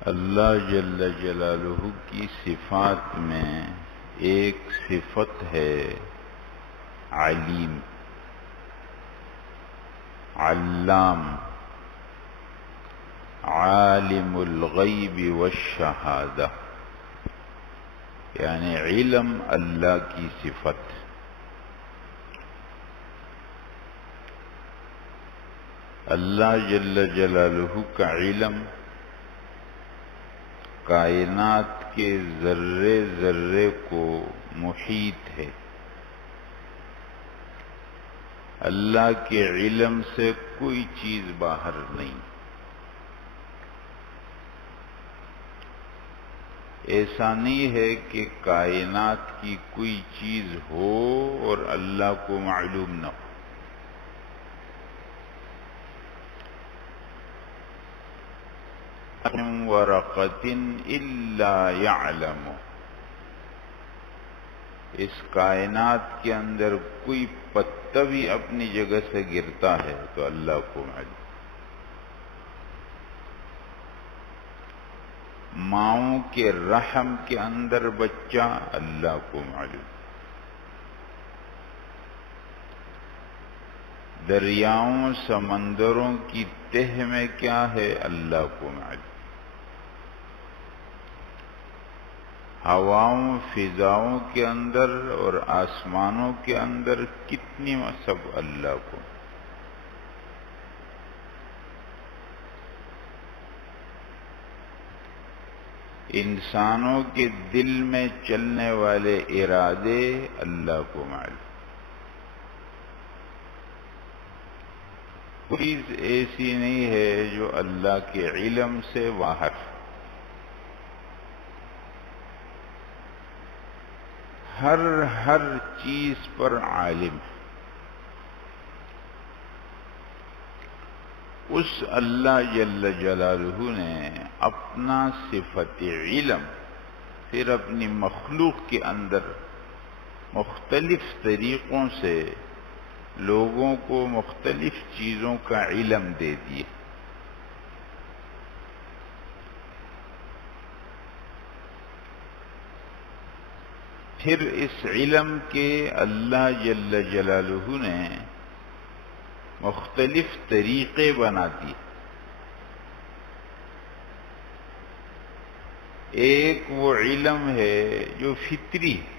اللہ جل جلالہ کی صفات میں ایک صفت ہے علیم، علام، عالم الغیب والشہادہ، یعنی علم اللہ کی صفت۔ اللہ جل جلالہ کا علم کائنات کے ذرے ذرے کو محیط ہے۔ اللہ کے علم سے کوئی چیز باہر نہیں۔ ایسا نہیں ہے کہ کائنات کی کوئی چیز ہو اور اللہ کو معلوم نہ ہو۔ ورقۃ الا یعلم، اس کائنات کے اندر کوئی پتا بھی اپنی جگہ سے گرتا ہے تو اللہ کو معلوم۔ ماؤں کے رحم کے اندر بچہ، اللہ کو معلوم۔ دریاؤں سمندروں کی تہ میں کیا ہے، اللہ کو معلوم۔ ہواؤں فضاؤں کے اندر اور آسمانوں کے اندر کتنی سب اللہ کو۔ انسانوں کے دل میں چلنے والے ارادے اللہ کو معلوم۔ کوئی چیز ایسی نہیں ہے جو اللہ کے علم سے باہر۔ ہر چیز پر عالم۔ اس اللہ جل جلالہ نے اپنا صفت علم پھر اپنی مخلوق کے اندر مختلف طریقوں سے لوگوں کو مختلف چیزوں کا علم دے دیے۔ پھر اس علم کے اللہ جل جلالہ نے مختلف طریقے بنا دیے۔ ایک وہ علم ہے جو فطری ہے،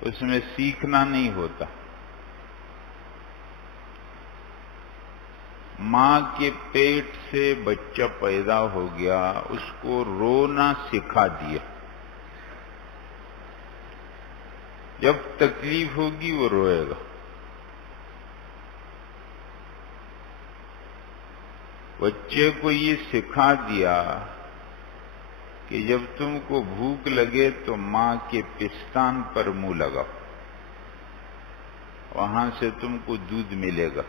اس میں سیکھنا نہیں ہوتا۔ ماں کے پیٹ سے بچہ پیدا ہو گیا، اس کو رونا سکھا دیا۔ جب تکلیف ہوگی وہ روئے گا۔ بچے کو یہ سکھا دیا کہ جب تم کو بھوک لگے تو ماں کے پستان پر منہ لگاؤ، وہاں سے تم کو دودھ ملے گا۔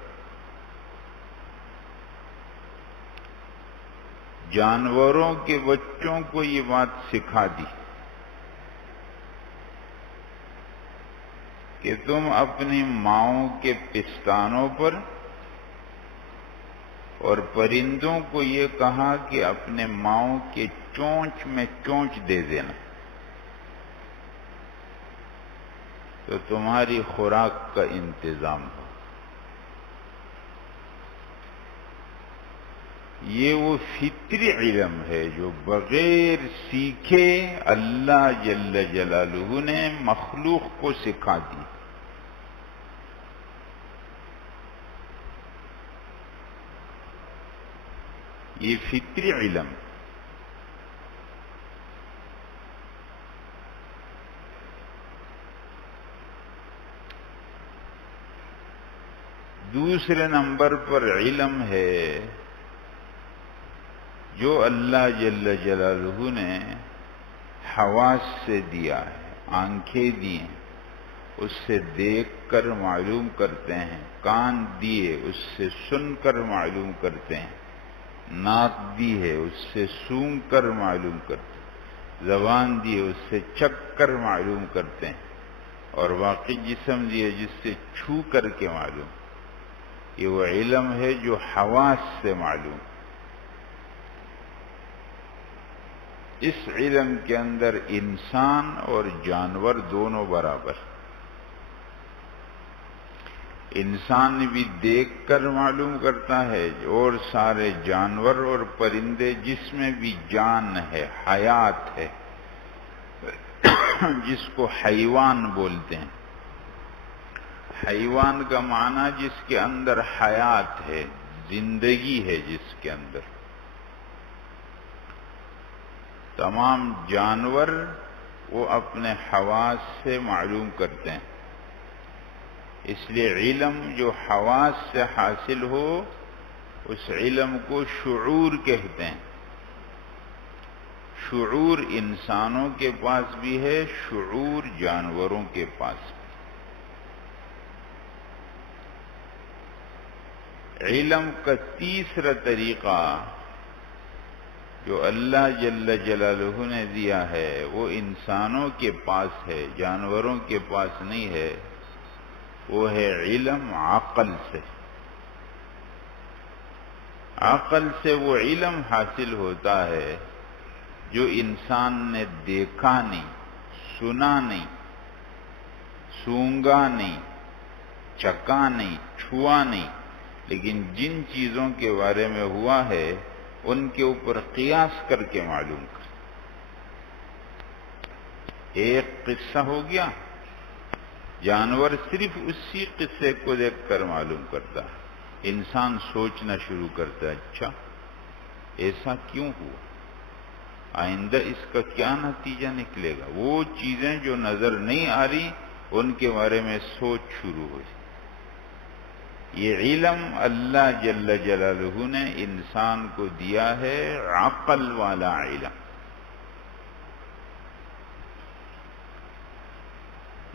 جانوروں کے بچوں کو یہ بات سکھا دی کہ تم اپنی ماؤں کے پستانوں پر، اور پرندوں کو یہ کہا کہ اپنے ماؤں کے چونچ میں چونچ دے دینا تو تمہاری خوراک کا انتظام ہو۔ یہ وہ فطری علم ہے جو بغیر سیکھے اللہ جل جلالہ نے مخلوق کو سکھا دی۔ یہ فطری علم۔ دوسرے نمبر پر علم ہے جو اللہ جل جلالہ نے حواس سے دیا ہے، آنکھیں دی ہیں، اس سے دیکھ کر معلوم کرتے ہیں، کان دیے اس سے سن کر معلوم کرتے ہیں، ناک دی ہے اس سے سونگھ کر معلوم کرتے ہیں، زبان دی ہے اس سے چکھ کر معلوم کرتے ہیں، اور باقی جسم دی ہے جس سے چھو کر کے معلوم۔ یہ وہ علم ہے جو حواس سے معلوم۔ اس علم کے اندر انسان اور جانور دونوں برابر. انسان بھی دیکھ کر معلوم کرتا ہے اور سارے جانور اور پرندے جس میں بھی جان ہے، حیات ہے، جس کو حیوان بولتے ہیں. حیوان کا معنی جس کے اندر حیات ہے، زندگی ہے جس کے اندر. تمام جانور وہ اپنے حواس سے معلوم کرتے ہیں. اس لیے علم جو حواس سے حاصل ہو اس علم کو شعور کہتے ہیں. شعور انسانوں کے پاس بھی ہے، شعور جانوروں کے پاس بھی. علم کا تیسرا طریقہ جو اللہ جل جلالہ نے دیا ہے وہ انسانوں کے پاس ہے، جانوروں کے پاس نہیں ہے. وہ ہے علم عقل سے. عقل سے وہ علم حاصل ہوتا ہے جو انسان نے دیکھا نہیں، سنا نہیں، سونگا نہیں، چکا نہیں، چھوا نہیں، لیکن جن چیزوں کے بارے میں ہوا ہے ان کے اوپر قیاس کر کے معلوم کر. ایک قصہ ہو گیا، جانور صرف اسی قصے کو دیکھ کر معلوم کرتا ہے. انسان سوچنا شروع کرتا ہے، اچھا ایسا کیوں ہوا، آئندہ اس کا کیا نتیجہ نکلے گا. وہ چیزیں جو نظر نہیں آ رہی ان کے بارے میں سوچ شروع ہو جائے. یہ علم اللہ جل جلالہ نے انسان کو دیا ہے، عقل والا علم.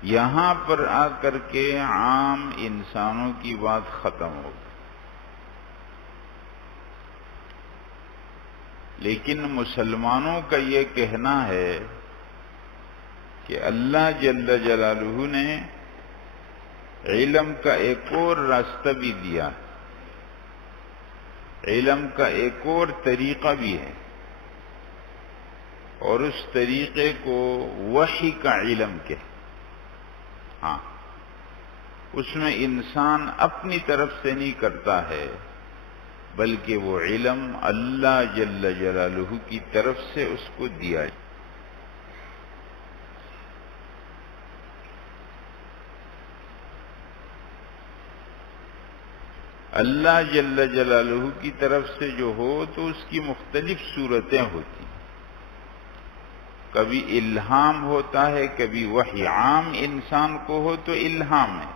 یہاں پر آ کر کے عام انسانوں کی بات ختم ہو گئی، لیکن مسلمانوں کا یہ کہنا ہے کہ اللہ جل جلالہ نے علم کا ایک اور راستہ بھی دیا، علم کا ایک اور طریقہ بھی ہے، اور اس طریقے کو وحی کا علم کہتے. ہاں، اس میں انسان اپنی طرف سے نہیں کرتا ہے بلکہ وہ علم اللہ جل جلالہ کی طرف سے اس کو دیا ہے. اللہ جل جلالہ کی طرف سے جو ہو تو اس کی مختلف صورتیں ہوتی. کبھی الہام ہوتا ہے، کبھی وحی. عام انسان کو ہو تو الہام ہے،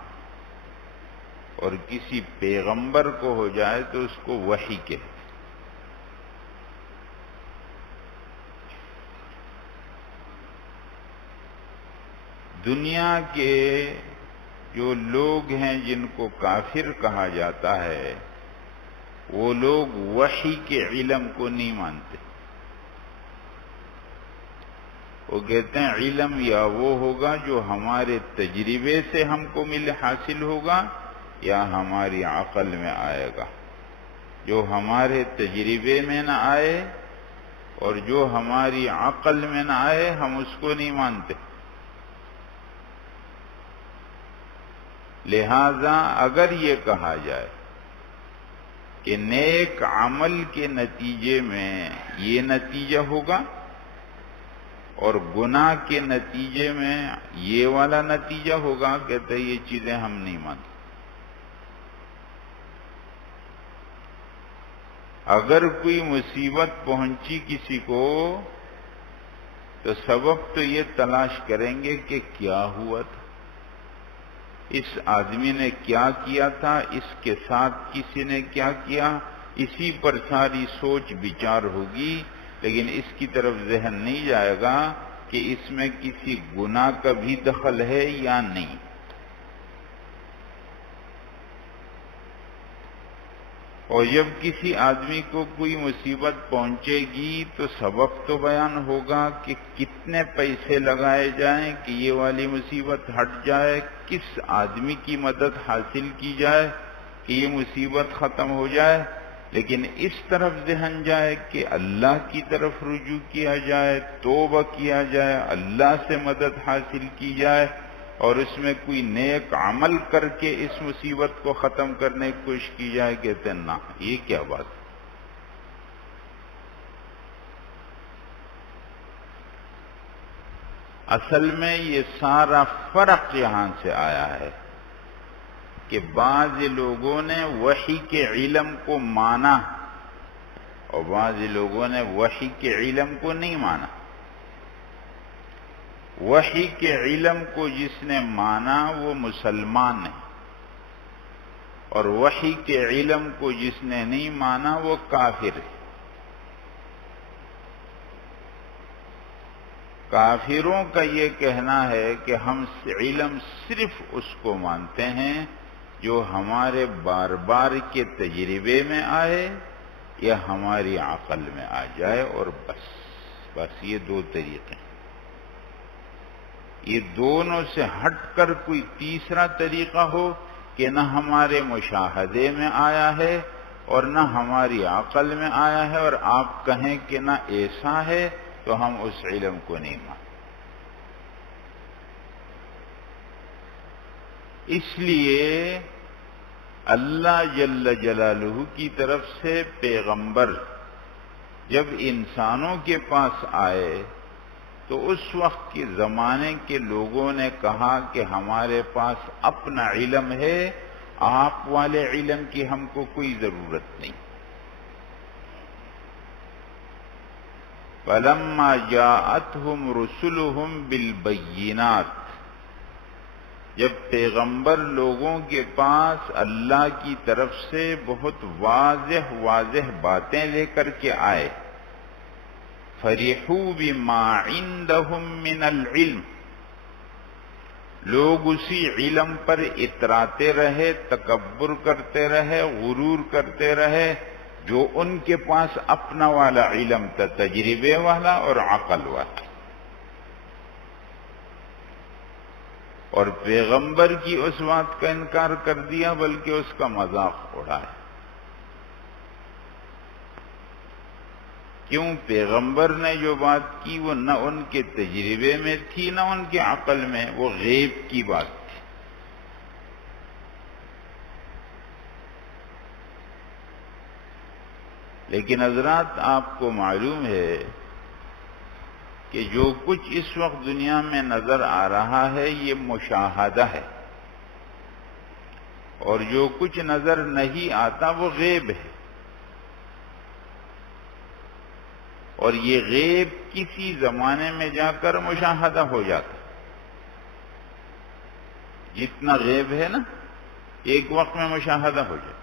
اور کسی پیغمبر کو ہو جائے تو اس کو وحی کہتے. دنیا کے جو لوگ ہیں جن کو کافر کہا جاتا ہے وہ لوگ وحی کے علم کو نہیں مانتے. وہ کہتے ہیں علم یا وہ ہوگا جو ہمارے تجربے سے ہم کو حاصل ہوگا یا ہماری عقل میں آئے گا. جو ہمارے تجربے میں نہ آئے اور جو ہماری عقل میں نہ آئے ہم اس کو نہیں مانتے. لہذا اگر یہ کہا جائے کہ نیک عمل کے نتیجے میں یہ نتیجہ ہوگا اور گناہ کے نتیجے میں یہ والا نتیجہ ہوگا، کہتے ہیں یہ چیزیں ہم نہیں مانتے. اگر کوئی مصیبت پہنچی کسی کو تو سبب تو یہ تلاش کریں گے کہ کیا ہوا تھا، اس آدمی نے کیا کیا تھا، اس کے ساتھ کسی نے کیا کیا، اسی پر ساری سوچ بچار ہوگی. لیکن اس کی طرف ذہن نہیں جائے گا کہ اس میں کسی گناہ کا بھی دخل ہے یا نہیں. اور جب کسی آدمی کو کوئی مصیبت پہنچے گی تو سبب تو بیان ہوگا کہ کتنے پیسے لگائے جائیں کہ یہ والی مصیبت ہٹ جائے، کس آدمی کی مدد حاصل کی جائے کہ یہ مصیبت ختم ہو جائے. لیکن اس طرف ذہن جائے کہ اللہ کی طرف رجوع کیا جائے، توبہ کیا جائے، اللہ سے مدد حاصل کی جائے اور اس میں کوئی نیک عمل کر کے اس مصیبت کو ختم کرنے کی کوشش کی جائے، کہتے ہیں نہ، یہ کیا بات ہے؟ اصل میں یہ سارا فرق یہاں سے آیا ہے کہ بعض لوگوں نے وحی کے علم کو مانا اور بعض لوگوں نے وحی کے علم کو نہیں مانا۔ وحی کے علم کو جس نے مانا وہ مسلمان ہے، اور وحی کے علم کو جس نے نہیں مانا وہ کافر ہے۔ کافروں کا یہ کہنا ہے کہ ہم علم صرف اس کو مانتے ہیں جو ہمارے بار بار کے تجربے میں آئے یا ہماری عقل میں آ جائے، اور بس یہ دو طریقے ہیں۔ یہ دونوں سے ہٹ کر کوئی تیسرا طریقہ ہو کہ نہ ہمارے مشاہدے میں آیا ہے اور نہ ہماری عقل میں آیا ہے، اور آپ کہیں کہ نہ ایسا ہے، تو ہم اس علم کو نہیں مانتے۔ اس لیے اللہ جل جلالہ کی طرف سے پیغمبر جب انسانوں کے پاس آئے تو اس وقت کے زمانے کے لوگوں نے کہا کہ ہمارے پاس اپنا علم ہے، آپ والے علم کی ہم کو کوئی ضرورت نہیں۔ فَلَمَّا جَاءَتْهُمْ رُسُلُهُمْ بِالْبَيِّنَاتِ، جب پیغمبر لوگوں کے پاس اللہ کی طرف سے بہت واضح باتیں لے کر کے آئے، فَرِحُوا بِمَا عِندَهُمْ مِنَ الْعِلْمِ، لوگ اسی علم پر اتراتے رہے، تکبر کرتے رہے، غرور کرتے رہے جو ان کے پاس اپنا والا علم تھا، تجربے والا اور عقل والا، اور پیغمبر کی اس بات کا انکار کر دیا بلکہ اس کا مذاق اڑایا۔ کیوں؟ پیغمبر نے جو بات کی وہ نہ ان کے تجربے میں تھی نہ ان کے عقل میں، وہ غیب کی بات تھی۔ لیکن حضرات آپ کو معلوم ہے کہ جو کچھ اس وقت دنیا میں نظر آ رہا ہے یہ مشاہدہ ہے، اور جو کچھ نظر نہیں آتا وہ غیب ہے، اور یہ غیب کسی زمانے میں جا کر مشاہدہ ہو جاتا۔ جتنا غیب ہے نا ایک وقت میں مشاہدہ ہو جاتا۔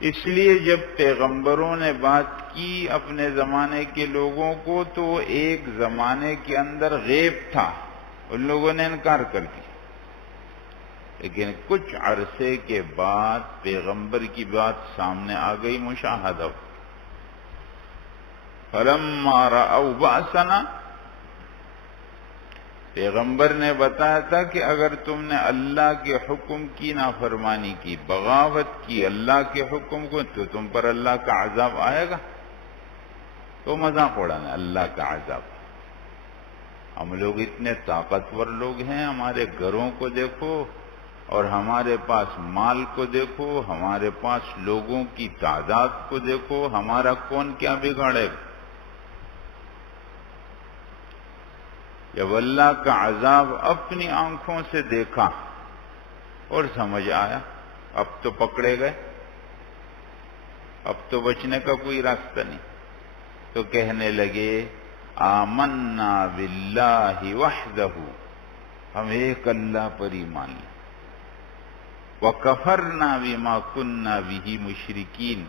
اس لیے جب پیغمبروں نے بات کی اپنے زمانے کے لوگوں کو تو وہ ایک زمانے کے اندر غیب تھا، ان لوگوں نے انکار کر دیا، لیکن کچھ عرصے کے بعد پیغمبر کی بات سامنے آ گئی، مشاہدہ ہو۔ فَلَمَّا رَأَوْا بَأْسَنَا، پیغمبر نے بتایا تھا کہ اگر تم نے اللہ کے حکم کی نافرمانی کی، بغاوت کی اللہ کے حکم کو، تو تم پر اللہ کا عذاب آئے گا۔ تو مذاق اڑانا اللہ کا عذاب۔ ہم لوگ اتنے طاقتور لوگ ہیں، ہمارے گھروں کو دیکھو اور ہمارے پاس مال کو دیکھو، ہمارے پاس لوگوں کی تعداد کو دیکھو، ہمارا کون کیا بگاڑے گا؟ جب اللہ کا عذاب اپنی آنکھوں سے دیکھا اور سمجھ آیا اب تو پکڑے گئے، اب تو بچنے کا کوئی راستہ نہیں، تو کہنے لگے آمنا باللہ وحدہ، ہم ایک اللہ پر ایمان لیں، وکفرنا بما کننا بہ مشرکین،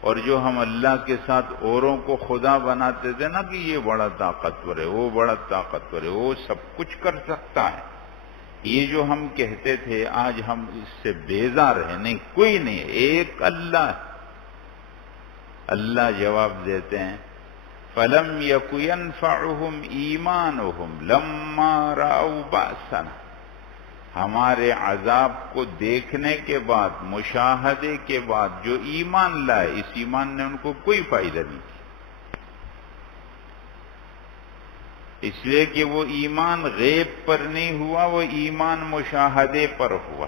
اور جو ہم اللہ کے ساتھ اوروں کو خدا بناتے تھے نا کہ یہ بڑا طاقتور ہے، وہ بڑا طاقتور ہے، وہ سب کچھ کر سکتا ہے، یہ جو ہم کہتے تھے آج ہم اس سے بیزار ہیں، نہیں کوئی نہیں، ایک اللہ ہے۔ اللہ جواب دیتے ہیں فَلَمْ يَكُ يَنْفَعُهُمْ إِيمَانُهُمْ لَمَّا رَأَوْا بَأْسَنَا، ہمارے عذاب کو دیکھنے کے بعد، مشاہدے کے بعد جو ایمان لائے، اس ایمان نے ان کو کوئی فائدہ نہیں کیا، اس لیے کہ وہ ایمان غیب پر نہیں ہوا، وہ ایمان مشاہدے پر ہوا۔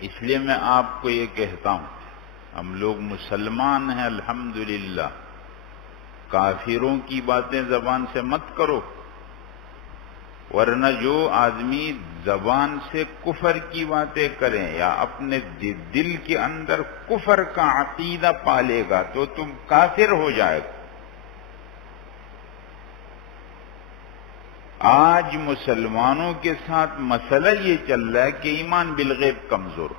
اس لیے میں آپ کو یہ کہتا ہوں، ہم لوگ مسلمان ہیں الحمدللہ، کافروں کی باتیں زبان سے مت کرو، ورنہ جو آدمی زبان سے کفر کی باتیں کریں یا اپنے دل کے اندر کفر کا عقیدہ پالے گا تو تم کافر ہو جائے گا۔ آج مسلمانوں کے ساتھ مسئلہ یہ چل رہا ہے کہ ایمان بالغیب کمزور،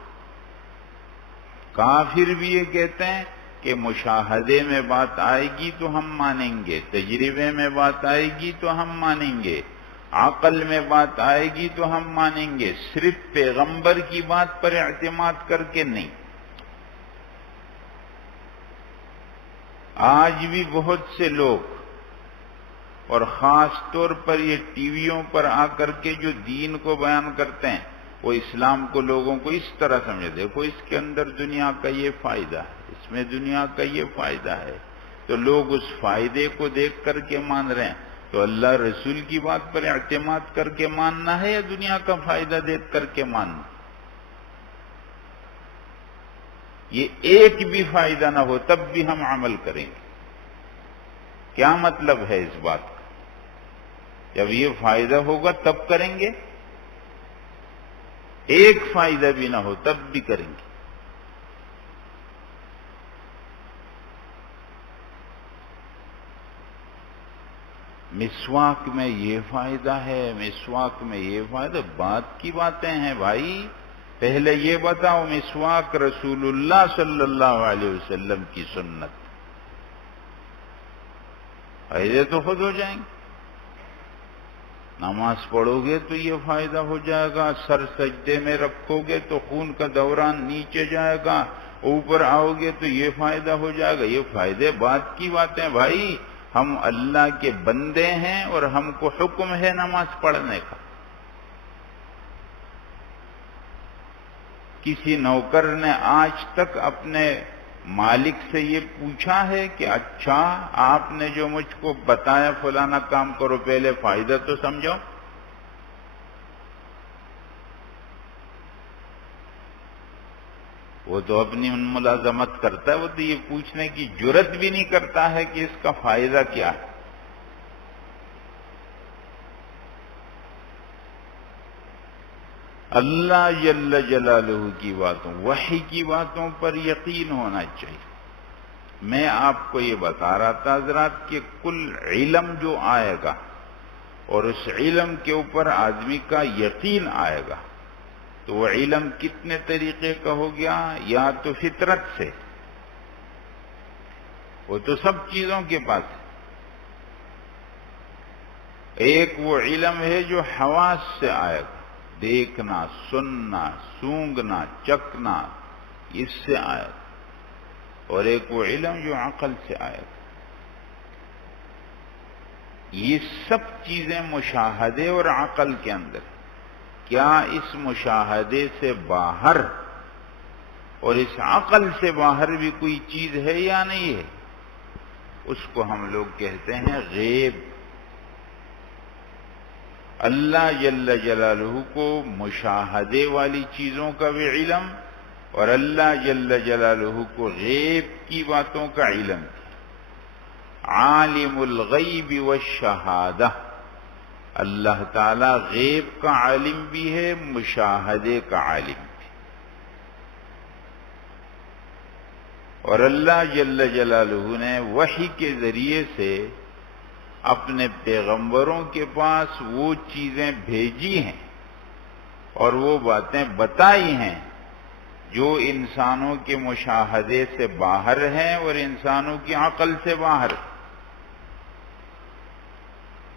کافر بھی یہ کہتے ہیں کہ مشاہدے میں بات آئے گی تو ہم مانیں گے، تجربے میں بات آئے گی تو ہم مانیں گے، عقل میں بات آئے گی تو ہم مانیں گے، صرف پیغمبر کی بات پر اعتماد کر کے نہیں۔ آج بھی بہت سے لوگ، اور خاص طور پر یہ ٹی ویوں پر آ کر کے جو دین کو بیان کرتے ہیں، وہ اسلام کو لوگوں کو اس طرح سمجھے، دیکھو اس کے اندر دنیا کا یہ فائدہ ہے، اس میں دنیا کا یہ فائدہ ہے، تو لوگ اس فائدے کو دیکھ کر کے مان رہے ہیں۔ تو اللہ رسول کی بات پر اعتماد کر کے ماننا ہے یا دنیا کا فائدہ دیکھ کر کے ماننا؟ یہ ایک بھی فائدہ نہ ہو تب بھی ہم عمل کریں گے۔ کیا مطلب ہے اس بات کا؟ جب یہ فائدہ ہوگا تب کریں گے، ایک فائدہ بھی نہ ہو تب بھی کریں گے۔ مسواک میں یہ فائدہ ہے، مسواک میں یہ فائدہ، بات کی باتیں ہیں بھائی۔ پہلے یہ بتاؤ مسواک رسول اللہ صلی اللہ علیہ وسلم کی سنت، فائدے تو خود ہو جائیں گے۔ نماز پڑھو گے تو یہ فائدہ ہو جائے گا، سر سجدے میں رکھو گے تو خون کا دوران نیچے جائے گا، اوپر آؤ گے تو یہ فائدہ ہو جائے گا۔ یہ فائدے بات کی باتیں بھائی، ہم اللہ کے بندے ہیں اور ہم کو حکم ہے نماز پڑھنے کا۔ کسی نوکر نے آج تک اپنے مالک سے یہ پوچھا ہے کہ اچھا آپ نے جو مجھ کو بتایا فلانا کام کرو، پہلے فائدہ تو سمجھو؟ وہ تو اپنی ملازمت کرتا ہے، وہ تو یہ پوچھنے کی جرت بھی نہیں کرتا ہے کہ اس کا فائدہ کیا ہے۔ اللہ جل جلالہ کی باتوں، وحی کی باتوں پر یقین ہونا چاہیے۔ میں آپ کو یہ بتا رہا تھا حضرات کہ کل علم جو آئے گا اور اس علم کے اوپر آدمی کا یقین آئے گا، تو وہ علم کتنے طریقے کا ہو گیا؟ یا تو فطرت سے، وہ تو سب چیزوں کے پاس ہے۔ ایک وہ علم ہے جو حواس سے آئے گا، دیکھنا، سننا، سونگنا، چکھنا، اس سے آئے گا، اور ایک وہ علم جو عقل سے آئے گا۔ یہ سب چیزیں مشاہدے اور عقل کے اندر۔ کیا اس مشاہدے سے باہر اور اس عقل سے باہر بھی کوئی چیز ہے یا نہیں ہے؟ اس کو ہم لوگ کہتے ہیں غیب۔ اللہ جل جلالہ کو مشاہدے والی چیزوں کا بھی علم، اور اللہ جل جلالہ کو غیب کی باتوں کا علم۔ عالم الغیب والشہادہ، اللہ تعالی غیب کا عالم بھی ہے، مشاہدے کا عالم بھی، اور اللہ جل جلالہ نے وحی کے ذریعے سے اپنے پیغمبروں کے پاس وہ چیزیں بھیجی ہیں اور وہ باتیں بتائی ہیں جو انسانوں کے مشاہدے سے باہر ہیں اور انسانوں کی عقل سے باہر۔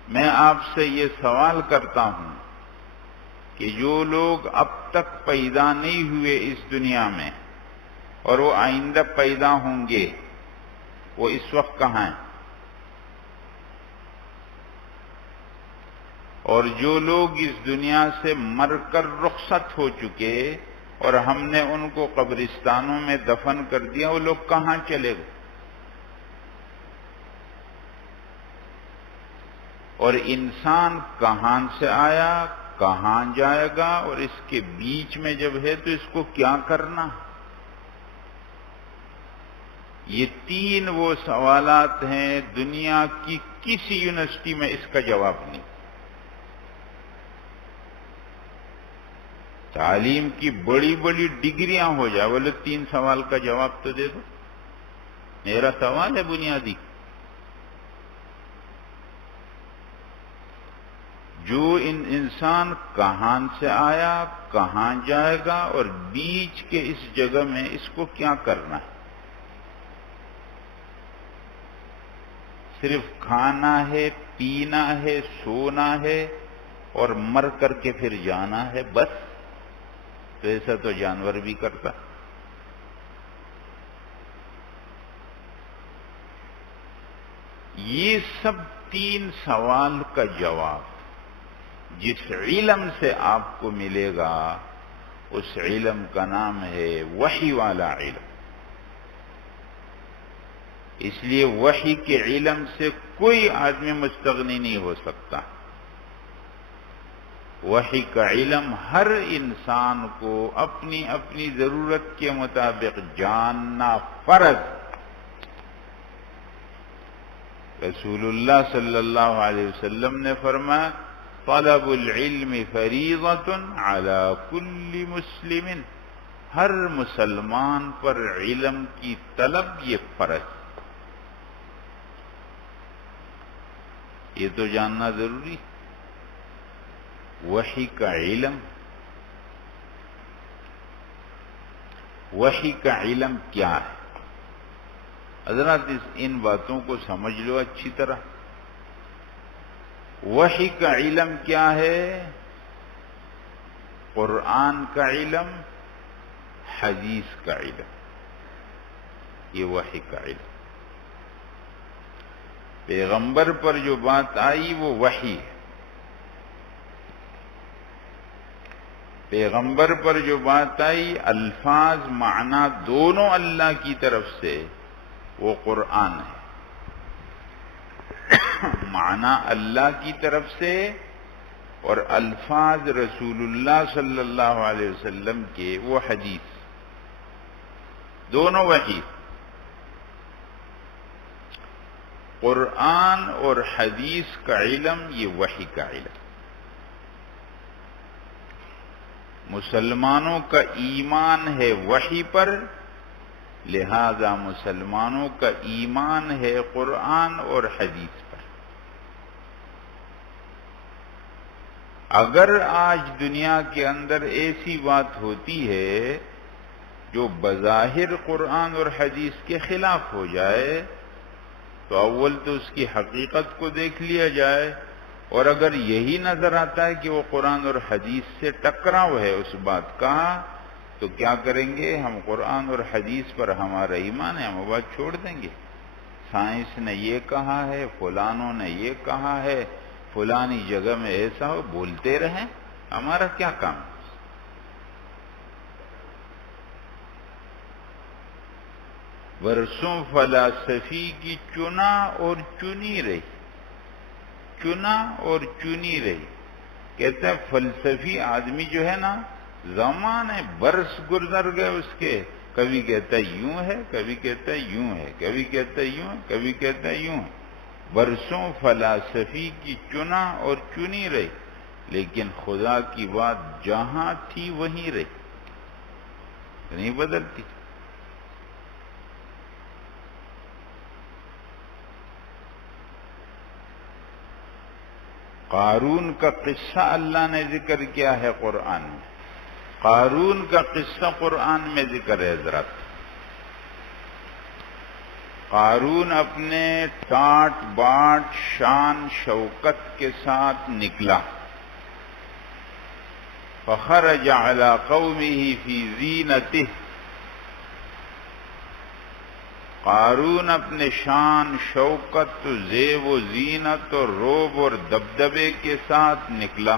میں آپ سے یہ سوال کرتا ہوں کہ جو لوگ اب تک پیدا نہیں ہوئے اس دنیا میں اور وہ آئندہ پیدا ہوں گے، وہ اس وقت کہاں ہیں؟ اور جو لوگ اس دنیا سے مر کر رخصت ہو چکے اور ہم نے ان کو قبرستانوں میں دفن کر دیا، وہ لوگ کہاں چلے گئے؟ اور انسان کہاں سے آیا، کہاں جائے گا، اور اس کے بیچ میں جب ہے تو اس کو کیا کرنا؟ یہ تین وہ سوالات ہیں، دنیا کی کسی یونیورسٹی میں اس کا جواب نہیں۔ تعلیم کی بڑی بڑی ڈگریاں ہو جائے، بولے تین سوال کا جواب تو دے دو۔ میرا سوال ہے بنیادی، جو انسان کہاں سے آیا، کہاں جائے گا، اور بیچ کے اس جگہ میں اس کو کیا کرنا ہے؟ صرف کھانا ہے، پینا ہے، سونا ہے اور مر کر کے پھر جانا ہے، بس؟ تو ایسا تو جانور بھی کرتا۔ یہ سب تین سوال کا جواب جس علم سے آپ کو ملے گا، اس علم کا نام ہے وحی والا علم۔ اس لیے وحی کے علم سے کوئی آدمی مستغنی نہیں ہو سکتا۔ وحی کا علم ہر انسان کو اپنی اپنی ضرورت کے مطابق جاننا فرض۔ رسول اللہ صلی اللہ علیہ وسلم نے فرمایا، طلب العلم فریضۃ علی کل مسلم، ہر مسلمان پر علم کی طلب یہ فرض۔ یہ تو جاننا ضروری۔ وحی کا علم، وحی کا علم کیا ہے؟ حضرات ان باتوں کو سمجھ لو اچھی طرح۔ وحی کا علم کیا ہے؟ قرآن کا علم، حدیث کا علم، یہ وحی کا علم۔ پیغمبر پر جو بات آئی وہ وحی ہے، پیغمبر پر جو بات آئی الفاظ معنی دونوں اللہ کی طرف سے، وہ قرآن ہے۔ معنی اللہ کی طرف سے اور الفاظ رسول اللہ صلی اللہ علیہ وسلم کے، وہ حدیث، دونوں وحی۔ قرآن اور حدیث کا علم یہ وحی کا علم۔ مسلمانوں کا ایمان ہے وحی پر، لہذا مسلمانوں کا ایمان ہے قرآن اور حدیث پر۔ اگر آج دنیا کے اندر ایسی بات ہوتی ہے جو بظاہر قرآن اور حدیث کے خلاف ہو جائے تو اول تو اس کی حقیقت کو دیکھ لیا جائے، اور اگر یہی نظر آتا ہے کہ وہ قرآن اور حدیث سے ٹکراؤ ہے اس بات کا، تو کیا کریں گے؟ ہم قرآن اور حدیث پر ہمارا ایمان ہے، ہم وہ بات چھوڑ دیں گے۔ سائنس نے یہ کہا ہے، فلانوں نے یہ کہا ہے، فلانی جگہ میں ایسا ہو، بولتے رہیں، ہمارا کیا کام؟ برسوں فلاسفی کی چنا اور چنی رہی، چنا اور چنی رہی۔ کہتا ہے فلسفی آدمی جو ہے نا، زمانے برس گزر گئے اس کے، کبھی کہتا ہے یوں ہے، کبھی کہتا ہے یوں ہے، کبھی کہتا ہے یوں ہے، کبھی کہتا ہے یوں ہے۔ برسوں فلاسفی کی چنا اور چنی رہی، لیکن خدا کی بات جہاں تھی وہیں رہی، نہیں بدلتی۔ قارون کا قصہ اللہ نے ذکر کیا ہے قرآن میں، قارون کا قصہ قرآن میں ذکر ہے حضرات۔ قارون اپنے ٹاٹ باٹ شان شوکت کے ساتھ نکلا، فخرج علی قومہ فی زینتہ، قارون اپنے شان، شوکت، زیب و زینت اور رعب اور دبدبے کے ساتھ نکلا.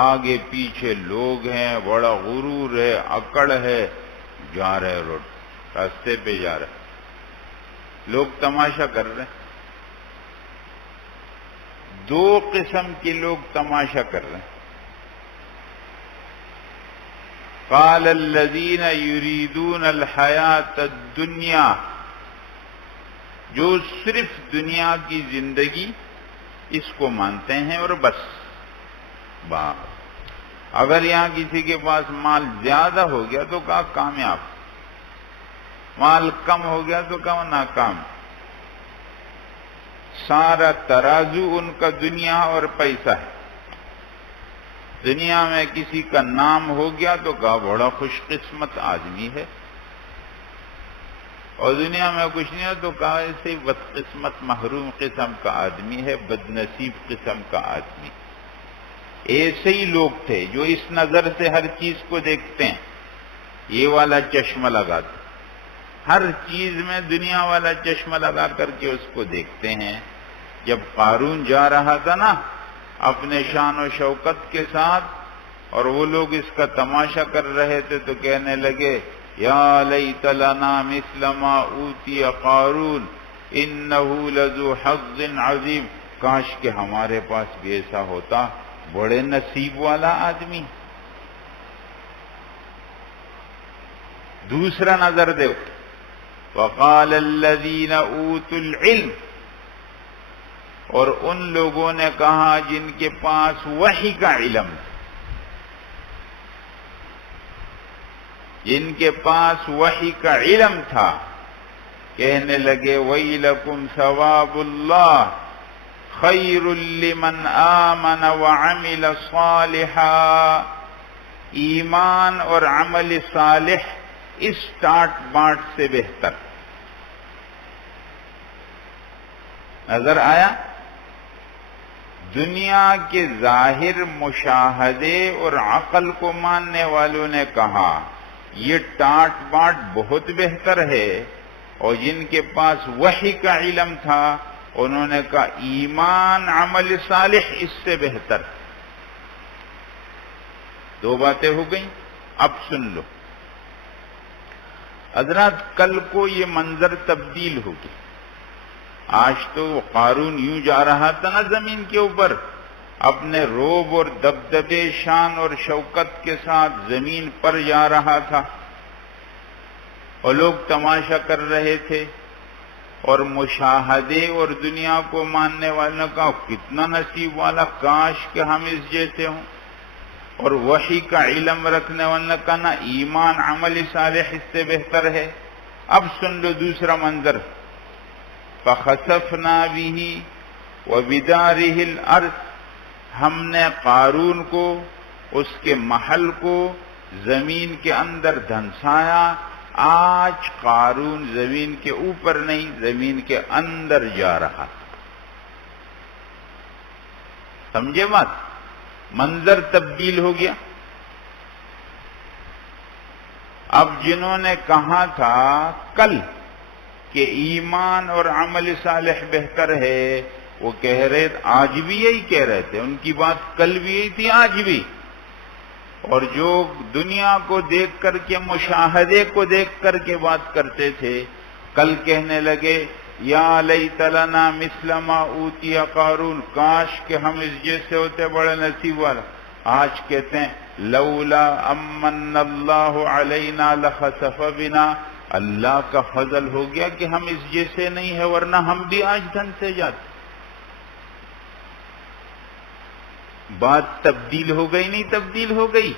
آگے پیچھے لوگ ہیں، بڑا غرور ہے، اکڑ ہے، جا رہے راستے پہ جا رہے، لوگ تماشا کر رہے ہیں. دو قسم کے لوگ تماشا کر رہے ہیں. قال الذین یریدون الحیات الدنیا، جو صرف دنیا کی زندگی اس کو مانتے ہیں اور بس. اگر یہاں کسی کے پاس مال زیادہ ہو گیا تو کہا کامیاب، مال کم ہو گیا تو کہا ناکام. سارا ترازو ان کا دنیا اور پیسہ ہے. دنیا میں کسی کا نام ہو گیا تو کہا بڑا خوش قسمت آدمی ہے، اور دنیا میں کچھ نہیں ہو تو کہا ایسے بدقسمت محروم قسم کا آدمی ہے، بدنصیب قسم کا آدمی. ایسے ہی لوگ تھے جو اس نظر سے ہر چیز کو دیکھتے ہیں، یہ والا چشمہ لگاتے، ہر چیز میں دنیا والا چشمہ لگا کر کے اس کو دیکھتے ہیں. جب قارون جا رہا تھا نا اپنے شان و شوکت کے ساتھ، اور وہ لوگ اس کا تماشا کر رہے تھے، تو کہنے لگے یا لیت لنا مثل ما اوتی قارون انہ لذو حظ عظیم، کاش کہ ہمارے پاس بھی ایسا ہوتا، بڑے نصیب والا آدمی. دوسرا نظر دو، وقال الذین اوتوا العلم، اور ان لوگوں نے کہا جن کے پاس وحی کا علم، جن کے پاس وحی کا علم تھا، کہنے لگے ویلکم ثواب اللہ خیر لمن آمن وعمل صالحا، ایمان اور عمل صالح اس ٹاٹ بانٹ سے بہتر. نظر آیا؟ دنیا کے ظاہر مشاہدے اور عقل کو ماننے والوں نے کہا یہ ٹاٹ باٹ بہت بہتر ہے، اور جن کے پاس وحی کا علم تھا انہوں نے کہا ایمان عمل صالح اس سے بہتر. دو باتیں ہو گئیں. اب سن لو حضرات، کل کو یہ منظر تبدیل ہوگی. آج تو وہ قارون یوں جا رہا تھا نا زمین کے اوپر، اپنے روب اور دبدبے، شان اور شوکت کے ساتھ زمین پر جا رہا تھا، اور لوگ تماشا کر رہے تھے، اور مشاہدے اور دنیا کو ماننے والوں کا کتنا نصیب والا، کاش کہ ہم اس جیسے ہوں. اور وحی کا علم رکھنے والوں کا نا ایمان عمل صالح اس سے بہتر ہے. اب سن لو دوسرا منظر، فَخَسَفْنَا بِهِ وَبِدَارِهِ الْأَرْضِ، ہم نے قارون کو، اس کے محل کو زمین کے اندر دھنسایا. آج قارون زمین کے اوپر نہیں، زمین کے اندر جا رہا. سمجھے بات؟ منظر تبدیل ہو گیا. اب جنہوں نے کہا تھا کل کہ ایمان اور عمل صالح بہتر ہے، وہ کہہ رہے آج بھی یہی کہہ رہے تھے. ان کی بات کل بھی یہی تھی، آج بھی. اور جو دنیا کو دیکھ کر کے، مشاہدے کو دیکھ کر کے بات کرتے تھے، کل کہنے لگے یا لیت لنا مثل ما اوتی قارون، کاش کہ ہم اس جیسے ہوتے، بڑے نصیب والا. آج کہتے ہیں لولا امن اللہ علینا لخسف بنا، اللہ کا فضل ہو گیا کہ ہم اس جیسے نہیں ہیں، ورنہ ہم بھی آج دھن سے جاتے. بات تبدیل ہو گئی نہیں تبدیل ہو گئی؟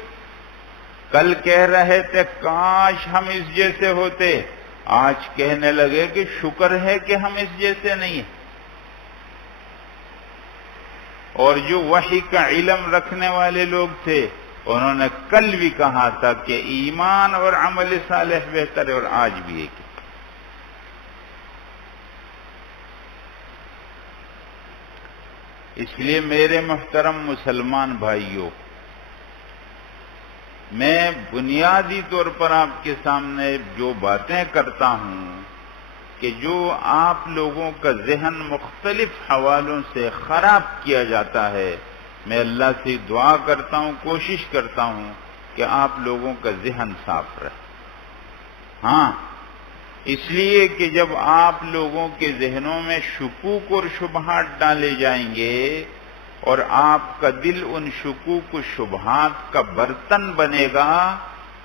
کل کہہ رہے تھے کاش ہم اس جیسے ہوتے، آج کہنے لگے کہ شکر ہے کہ ہم اس جیسے نہیں ہیں. اور جو وحی کا علم رکھنے والے لوگ تھے انہوں نے کل بھی کہا تھا کہ ایمان اور عمل صالح بہتر ہے، اور آج بھی ایک. اس لیے میرے محترم مسلمان بھائیوں، میں بنیادی طور پر آپ کے سامنے جو باتیں کرتا ہوں کہ جو آپ لوگوں کا ذہن مختلف حوالوں سے خراب کیا جاتا ہے، میں اللہ سے دعا کرتا ہوں، کوشش کرتا ہوں کہ آپ لوگوں کا ذہن صاف رہے۔ ہاں، اس لیے کہ جب آپ لوگوں کے ذہنوں میں شکوک اور شبہات ڈالے جائیں گے اور آپ کا دل ان شکوک و شبہات کا برتن بنے گا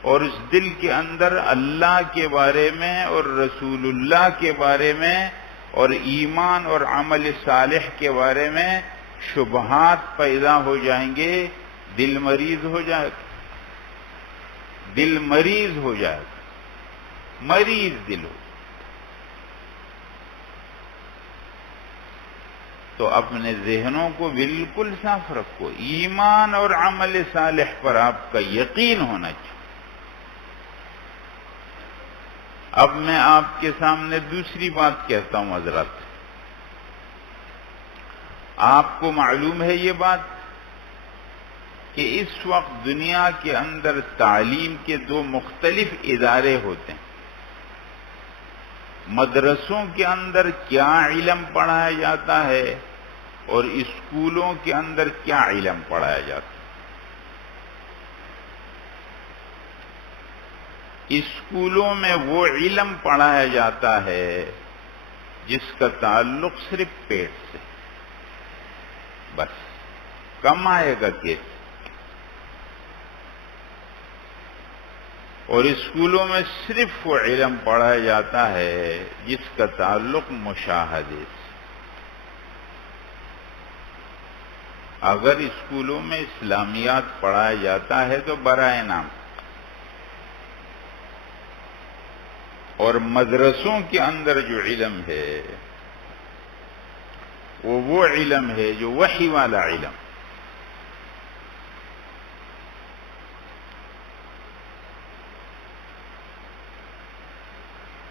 اور اس دل کے اندر اللہ کے بارے میں اور رسول اللہ کے بارے میں اور ایمان اور عمل صالح کے بارے میں شبہات پیدا ہو جائیں گے، دل مریض ہو جائے گا، دل مریض ہو جائے گا، مریض دل ہو۔ تو اپنے ذہنوں کو بالکل صاف رکھو، ایمان اور عمل صالح پر آپ کا یقین ہونا چاہیے۔ اب میں آپ کے سامنے دوسری بات کہتا ہوں حضرات، آپ کو معلوم ہے یہ بات کہ اس وقت دنیا کے اندر تعلیم کے دو مختلف ادارے ہوتے ہیں۔ مدرسوں کے اندر کیا علم پڑھایا جاتا ہے اور اسکولوں کے اندر کیا علم پڑھایا جاتا ہے۔ اسکولوں میں وہ علم پڑھایا جاتا ہے جس کا تعلق صرف پیٹ سے، بس کم آئے گا کیسے۔ اور اسکولوں میں صرف وہ علم پڑھایا جاتا ہے جس کا تعلق مشاہدے سے۔ اگر اسکولوں میں اسلامیات پڑھایا جاتا ہے تو برائے نام، اور مدرسوں کے اندر جو علم ہے وہ علم ہے جو وحی والا علم۔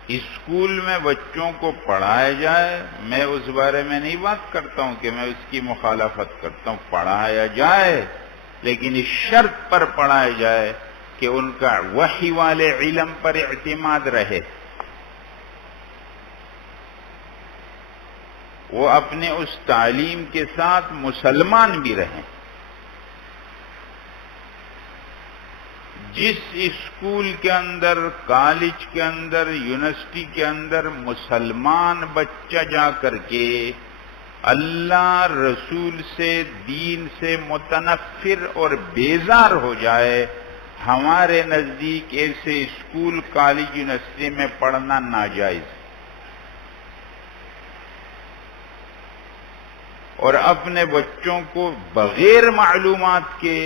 اسکول میں بچوں کو پڑھایا جائے، میں اس بارے میں نہیں بات کرتا ہوں کہ میں اس کی مخالفت کرتا ہوں، پڑھایا جائے لیکن اس شرط پر پڑھایا جائے کہ ان کا وحی والے علم پر اعتماد رہے، وہ اپنے اس تعلیم کے ساتھ مسلمان بھی رہیں۔ جس اسکول کے اندر، کالج کے اندر، یونیورسٹی کے اندر مسلمان بچہ جا کر کے اللہ رسول سے، دین سے متنفر اور بیزار ہو جائے، ہمارے نزدیک ایسے اسکول، کالج، یونیورسٹی میں پڑھنا ناجائز، اور اپنے بچوں کو بغیر معلومات کے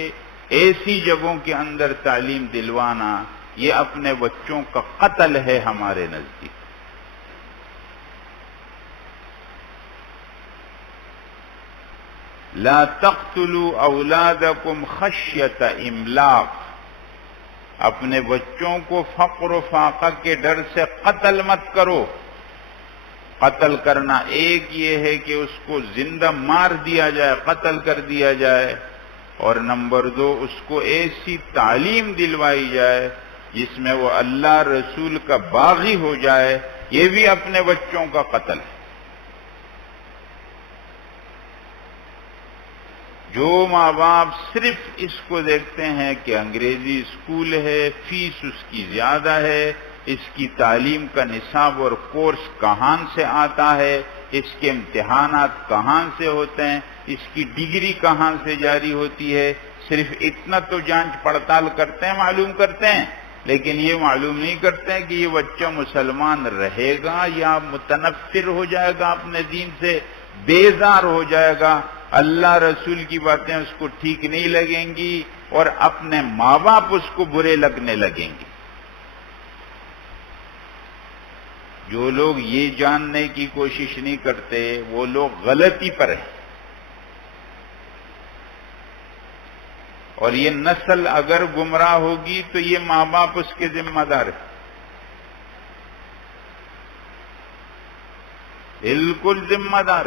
ایسی جگہوں کے اندر تعلیم دلوانا، یہ اپنے بچوں کا قتل ہے ہمارے نزدیک۔ لا تقتلوا اولادکم خشیۃ املاق، اپنے بچوں کو فقر و فاقہ کے ڈر سے قتل مت کرو۔ قتل کرنا ایک یہ ہے کہ اس کو زندہ مار دیا جائے، قتل کر دیا جائے، اور نمبر دو اس کو ایسی تعلیم دلوائی جائے جس میں وہ اللہ رسول کا باغی ہو جائے، یہ بھی اپنے بچوں کا قتل ہے۔ جو ماں باپ صرف اس کو دیکھتے ہیں کہ انگریزی اسکول ہے، فیس اس کی زیادہ ہے، اس کی تعلیم کا نصاب اور کورس کہاں سے آتا ہے، اس کے امتحانات کہاں سے ہوتے ہیں، اس کی ڈگری کہاں سے جاری ہوتی ہے، صرف اتنا تو جانچ پڑتال کرتے ہیں، معلوم کرتے ہیں، لیکن یہ معلوم نہیں کرتے ہیں کہ یہ بچہ مسلمان رہے گا یا متنفر ہو جائے گا، اپنے دین سے بیزار ہو جائے گا، اللہ رسول کی باتیں اس کو ٹھیک نہیں لگیں گی اور اپنے ماں باپ اس کو برے لگنے لگیں گے۔ جو لوگ یہ جاننے کی کوشش نہیں کرتے وہ لوگ غلطی پر ہیں، اور یہ نسل اگر گمراہ ہوگی تو یہ ماں باپ اس کے ذمہ دار ہیں، بالکل ذمہ دار۔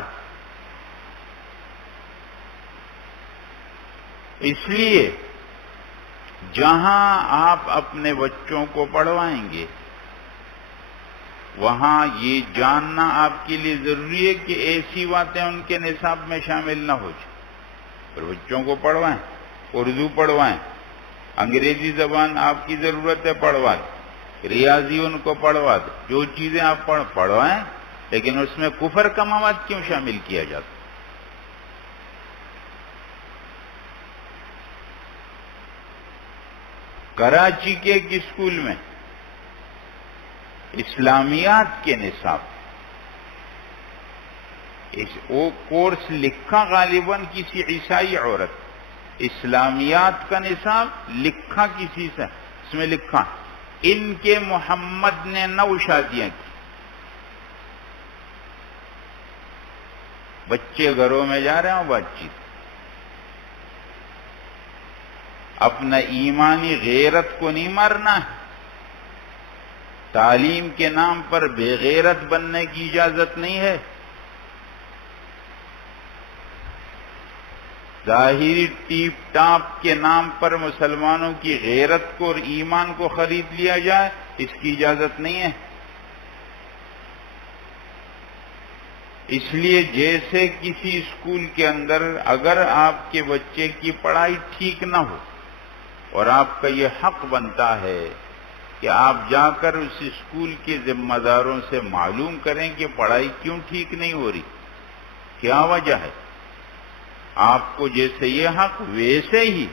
اس لیے جہاں آپ اپنے بچوں کو پڑھوائیں گے وہاں یہ جاننا آپ کے لیے ضروری ہے کہ ایسی باتیں ان کے نصاب میں شامل نہ ہو جائیں. اور بچوں کو پڑھوائیں، اردو پڑھوائیں، انگریزی زبان آپ کی ضرورت ہے پڑھوا دیں، ریاضی ان کو پڑھوا دیں، جو چیزیں آپ پڑھوائیں، لیکن اس میں کفر کا مواد کیوں شامل کیا جاتا؟ کراچی کے ایک اسکول میں اسلامیات کے نصاب وہ کورس لکھا غالباً کسی عیسائی عورت، اسلامیات کا نصاب لکھا کسی سے، اس میں لکھا ان کے محمد نے 9 شادیاں کی. بچے گھروں میں جا رہے ہیں بات چیت، اپنا ایمانی غیرت کو نہیں مارنا ہے. تعلیم کے نام پر بے غیرت بننے کی اجازت نہیں ہے. ظاہری ٹیپ ٹاپ کے نام پر مسلمانوں کی غیرت کو اور ایمان کو خرید لیا جائے، اس کی اجازت نہیں ہے. اس لیے جیسے کسی اسکول کے اندر اگر آپ کے بچے کی پڑھائی ٹھیک نہ ہو اور آپ کا یہ حق بنتا ہے کہ آپ جا کر اس اسکول کے ذمہ داروں سے معلوم کریں کہ پڑھائی کیوں ٹھیک نہیں ہو رہی، کیا وجہ ہے. آپ کو جیسے یہ حق، ویسے ہی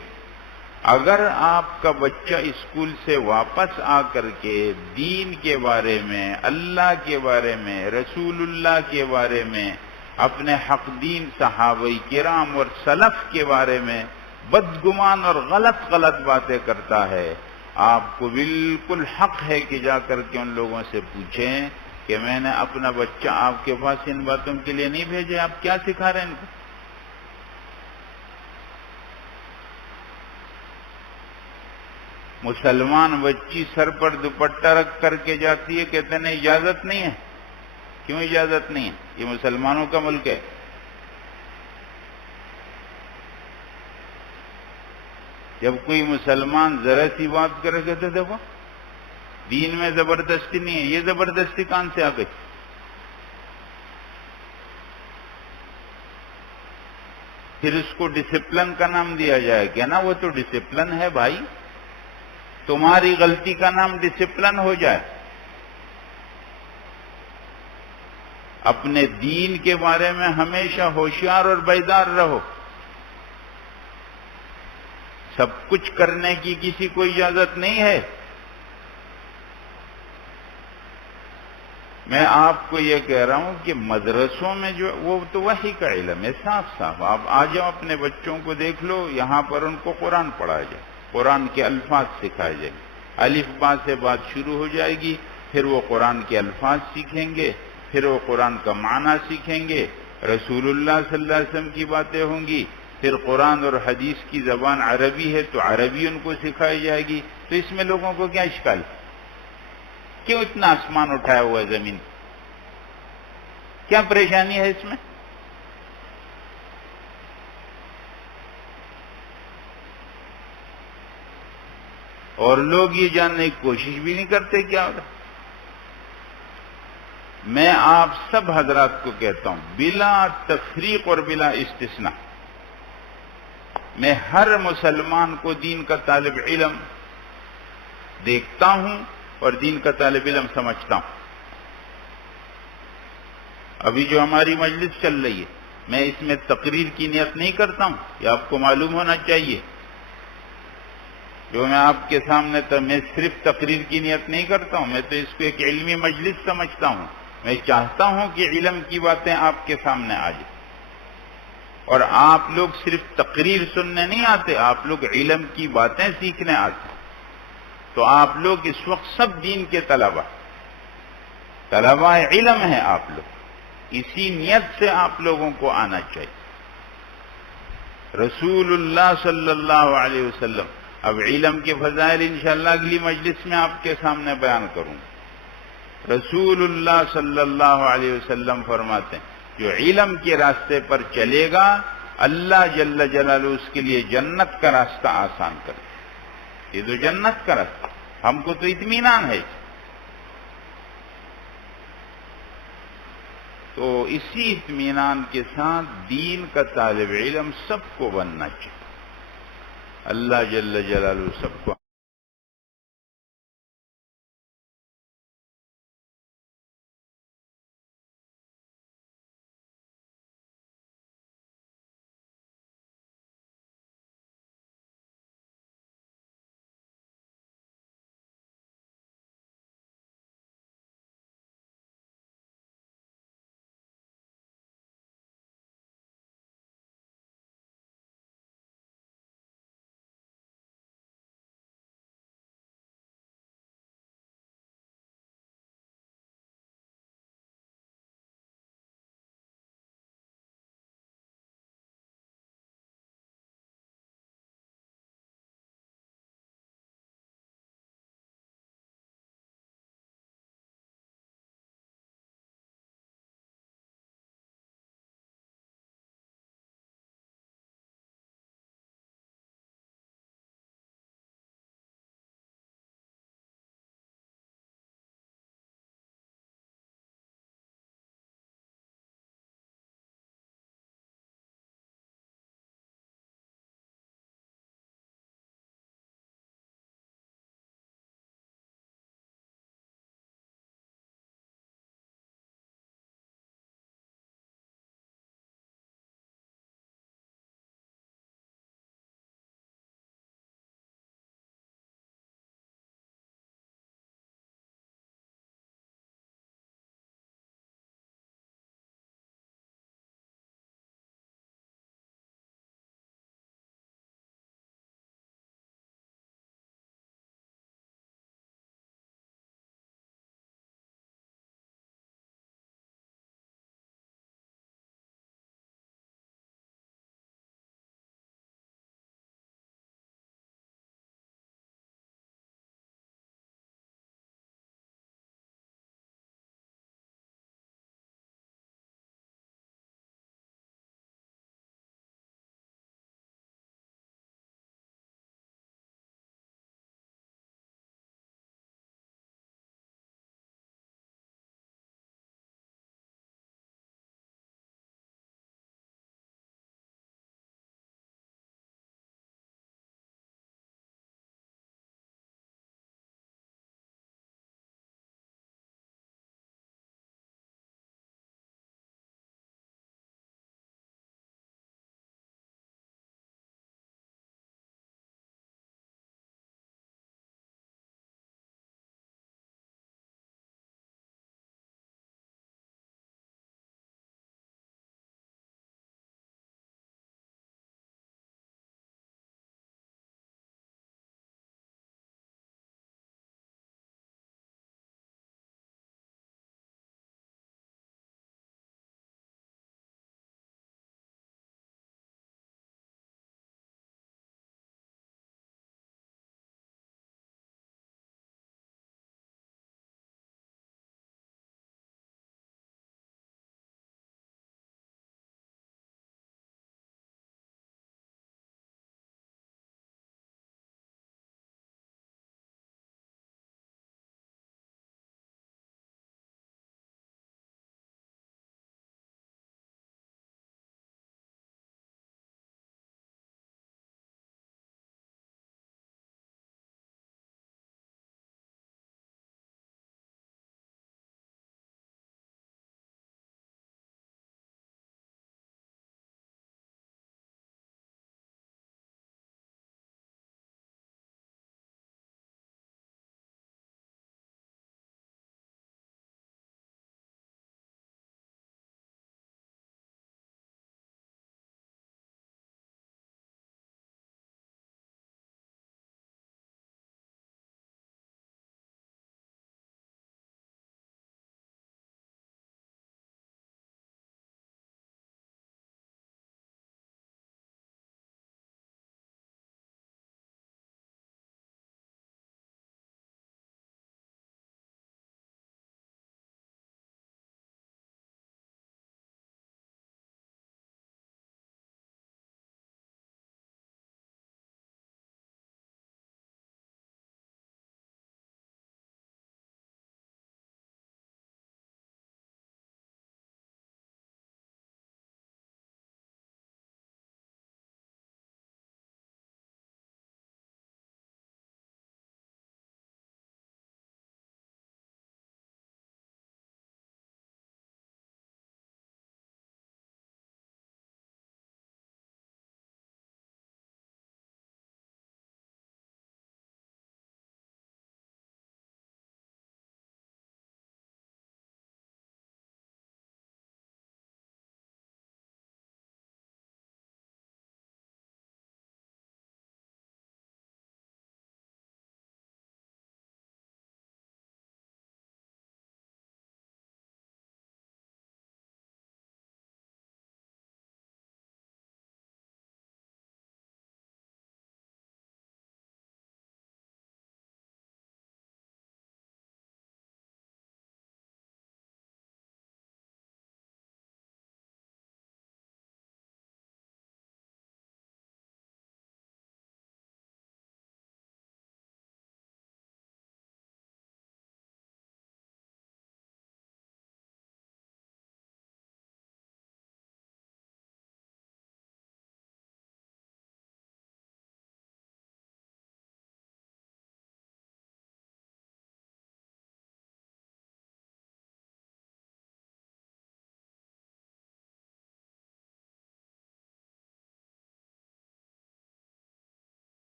اگر آپ کا بچہ اسکول سے واپس آ کر کے دین کے بارے میں، اللہ کے بارے میں، رسول اللہ کے بارے میں، اپنے حق دین صحابہ کرام اور سلف کے بارے میں بدگمان اور غلط باتیں کرتا ہے، آپ کو بالکل حق ہے کہ جا کر کے ان لوگوں سے پوچھیں کہ میں نے اپنا بچہ آپ کے پاس ان باتوں کے لیے نہیں بھیجے، آپ کیا سکھا رہے ہیں ان کو؟ مسلمان بچی سر پر دوپٹہ رکھ کر کے جاتی ہے، کہتے ہیں اجازت نہیں ہے. کیوں اجازت نہیں ہے؟ یہ مسلمانوں کا ملک ہے. جب کوئی مسلمان ذرا سی بات کرے کہتے دیکھو دین میں زبردستی نہیں ہے. یہ زبردستی کہاں سے آ گئی؟ پھر اس کو ڈسپلن کا نام دیا جائے کہ نا وہ تو ڈسپلن ہے بھائی، تمہاری غلطی کا نام ڈسپلن ہو جائے. اپنے دین کے بارے میں ہمیشہ ہوشیار اور بیدار رہو. سب کچھ کرنے کی کسی کو اجازت نہیں ہے. میں آپ کو یہ کہہ رہا ہوں کہ مدرسوں میں جو وہ تو وحی کا علم ہے صاف. آپ آ جاؤ اپنے بچوں کو دیکھ لو، یہاں پر ان کو قرآن پڑھایا جائے، قرآن کے الفاظ سکھائے جائیں گے، الف با سے بات شروع ہو جائے گی، پھر وہ قرآن کے الفاظ سیکھیں گے، پھر وہ قرآن کا معنی سیکھیں گے، رسول اللہ صلی اللہ علیہ وسلم کی باتیں ہوں گی، پھر قرآن اور حدیث کی زبان عربی ہے تو عربی ان کو سکھائی جائے گی. تو اس میں لوگوں کو کیا اشکال؟ کیوں اتنا آسمان اٹھایا ہوا ہے زمین؟ کیا پریشانی ہے اس میں؟ اور لوگ یہ جاننے کی کوشش بھی نہیں کرتے کیا ہوتا. میں آپ سب حضرات کو کہتا ہوں بلا تفریق اور بلا استثناء، میں ہر مسلمان کو دین کا طالب علم دیکھتا ہوں اور دین کا طالب علم سمجھتا ہوں. ابھی جو ہماری مجلس چل رہی ہے، میں اس میں تقریر کی نیت نہیں کرتا ہوں، یہ آپ کو معلوم ہونا چاہیے. جو میں آپ کے سامنے میں صرف تقریر کی نیت نہیں کرتا ہوں، میں تو اس کو ایک علمی مجلس سمجھتا ہوں. میں چاہتا ہوں کہ علم کی باتیں آپ کے سامنے آ جائیں، اور آپ لوگ صرف تقریر سننے نہیں آتے، آپ لوگ علم کی باتیں سیکھنے آتے. تو آپ لوگ اس وقت سب دین کے طلبہ علم ہیں. آپ لوگ اسی نیت سے آپ لوگوں کو آنا چاہیے. رسول اللہ صلی اللہ علیہ وسلم، اب علم کے فضائل انشاءاللہ اگلی مجلس میں آپ کے سامنے بیان کروں. رسول اللہ صلی اللہ علیہ وسلم فرماتے ہیں جو علم کے راستے پر چلے گا اللہ جل جلالہ اس کے لیے جنت کا راستہ آسان کر دے. یہ تو جنت کا راستہ، ہم کو تو اطمینان ہے. تو اسی اطمینان کے ساتھ دین کا طالب علم سب کو بننا چاہیے۔ اللہ جل جلالہ سب کو